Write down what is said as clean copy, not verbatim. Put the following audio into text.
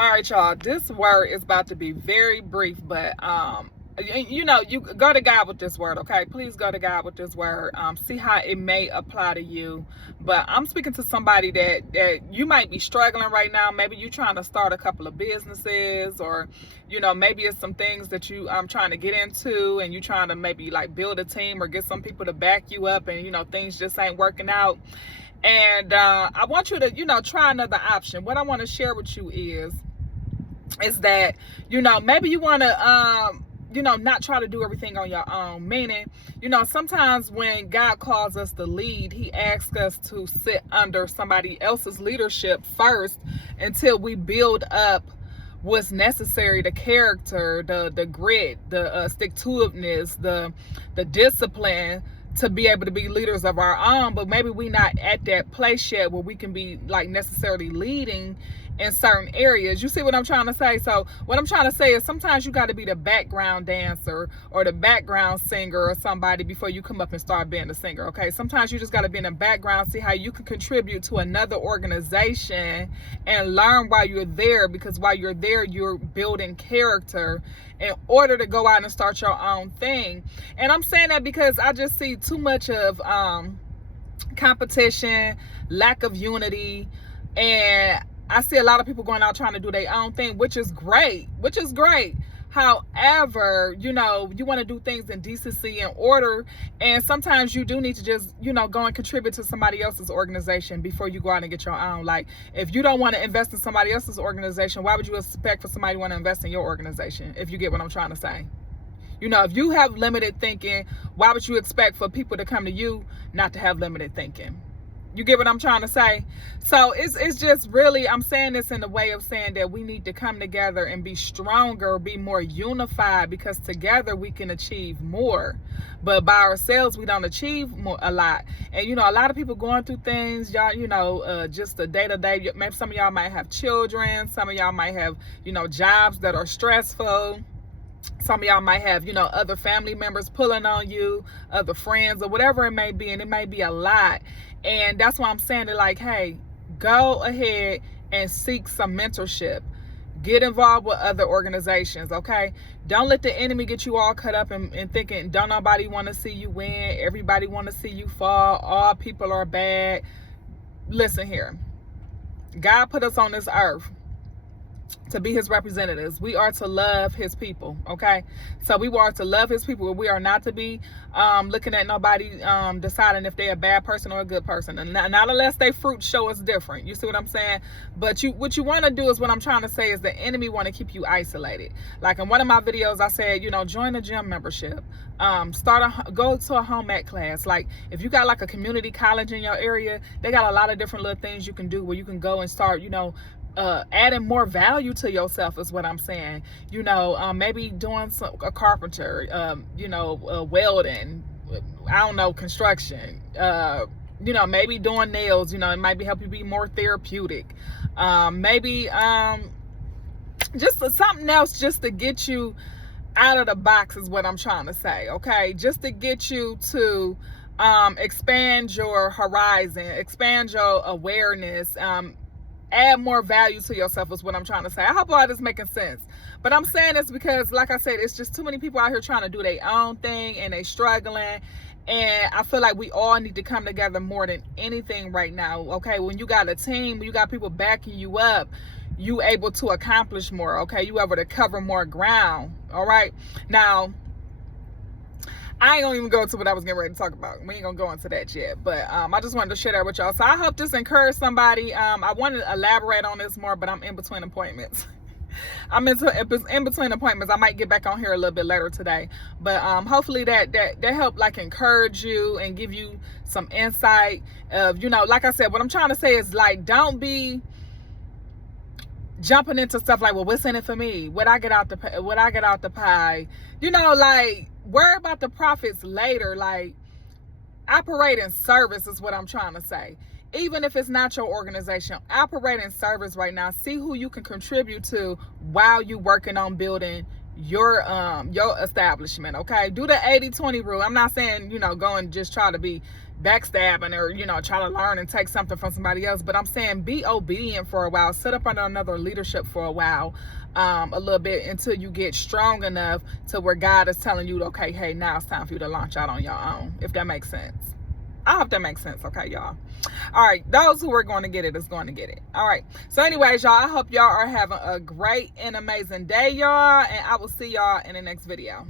All right, y'all. This word is about to be very brief, but you go to God with this word, okay? Please go to God with this word. See how it may apply to you. But I'm speaking to somebody that you might be struggling right now. Maybe you're trying to start a couple of businesses, or maybe it's some things that you trying to get into, and you're trying to maybe like build a team or get some people to back you up, and things just ain't working out. And I want you to try another option. What I want to share with you is that maybe you want to not try to do everything on your own. Meaning, sometimes when God calls us to lead, he asks us to sit under somebody else's leadership first until we build up what's necessary, the character, the grit, the stick-to-itiveness, the discipline, to be able to be leaders of our own. But maybe we not at that place yet where we can be like necessarily leading in certain areas. You see what I'm trying to say? So what I'm trying to say is sometimes you got to be the background dancer or the background singer or somebody before you come up and start being the singer. Okay, sometimes you just got to be in the background, see how you can contribute to another organization and learn while you're there, because while you're there you're building character in order to go out and start your own thing. And I'm saying that because I just see too much of competition, lack of unity, and I see a lot of people going out trying to do their own thing, which is great. However, you want to do things in decency and order. And sometimes you do need to just, go and contribute to somebody else's organization before you go out and get your own. Like, if you don't want to invest in somebody else's organization, why would you expect for somebody to want to invest in your organization? If you get what I'm trying to say. If you have limited thinking, why would you expect for people to come to you not to have limited thinking? You get what I'm trying to say? So it's just really, I'm saying this in the way of saying that we need to come together and be stronger, be more unified, because together we can achieve more. But by ourselves, we don't achieve a lot. And, a lot of people going through things, y'all, just the day-to-day. Maybe some of y'all might have children. Some of y'all might have, jobs that are stressful. Some of y'all might have, other family members pulling on you, other friends, or whatever it may be. And it may be a lot. And that's why I'm saying that, like, hey, go ahead and seek some mentorship. Get involved with other organizations, okay? Don't let the enemy get you all cut up and thinking, don't nobody want to see you win. Everybody want to see you fall. All people are bad. Listen here. God put us on this earth to be his representatives. We are to love his people, okay? So we are to love his people. We are not to be looking at nobody deciding if they're a bad person or a good person, and not unless they fruit show us different. You see what I'm saying? But what you want to do is, what I'm trying to say is, the enemy want to keep you isolated. Like in one of my videos I said, join a gym membership, go to a home ec class. Like if you got like a community college in your area, they got a lot of different little things you can do where you can go and start adding more value to yourself, is what I'm saying. Maybe doing a carpenter, welding, I don't know, construction, maybe doing nails. It might be help you be more therapeutic. Maybe just something else just to get you out of the box, is what I'm trying to say, okay? Just to get you to expand your horizon, expand your awareness, add more value to yourself, is what I'm trying to say. I hope all this is making sense. But I'm saying this because, like I said, it's just too many people out here trying to do their own thing, and they struggling. And I feel like we all need to come together more than anything right now, okay? When you got a team, when you got people backing you up, you able to accomplish more, okay? You able to cover more ground, all right? Now, I ain't gonna even go to what I was getting ready to talk about. We ain't gonna go into that yet. But I just wanted to share that with y'all. So I hope this encouraged somebody. I want to elaborate on this more, but I'm in between appointments. I'm in between appointments. I might get back on here a little bit later today. But hopefully that helped like encourage you and give you some insight of, like I said, what I'm trying to say is, like, don't be jumping into stuff like, well, what's in it for me? What I get out the pie? Like, worry about the profits later. Like, operate in service is what I'm trying to say. Even if it's not your organization, operate in service right now. See who you can contribute to while you working on building your establishment, okay? Do the 80-20 rule. I'm not saying, go and just try to be backstabbing or, you know, try to learn and take something from somebody else. But I'm saying be obedient for a while. Sit up under another leadership for a while, a little bit, until you get strong enough to where God is telling you, okay, hey, now it's time for you to launch out on your own, if that makes sense. I hope that makes sense. Okay, y'all. All right, those who are going to get it is going to get it. All right, so anyways, y'all, I hope y'all are having a great and amazing day, y'all, and I will see y'all in the next video.